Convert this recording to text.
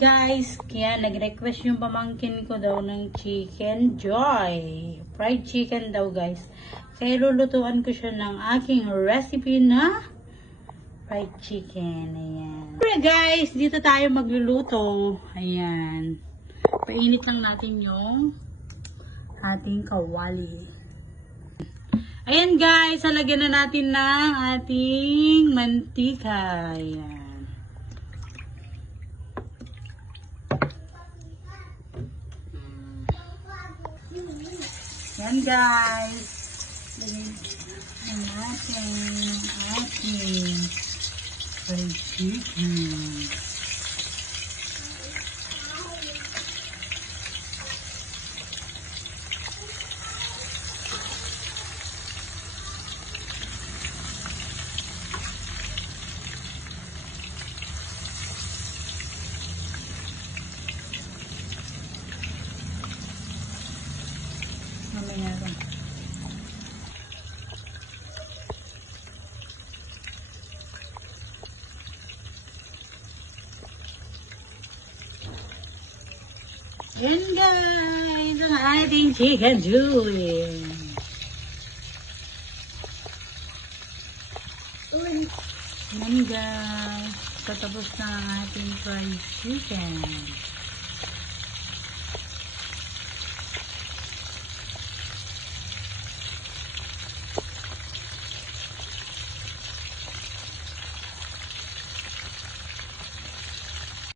guys, kaya nag-request yung pamangkin ko daw ng chicken joy. Fried chicken daw guys. Kaya lulutuan ko siya ng aking recipe na fried chicken. Ayan. Alright guys, dito tayo magluluto. Ayan. Painit lang natin yung ating kawali. Ayan guys, halagyan na natin ng ating mantika. Ayan. Ayan guys. Lagyan natin ating fried chicken. Mamaya rin. Yan guys, ang ating chicken joy. Yan guys, patapos na ang ating fried chicken.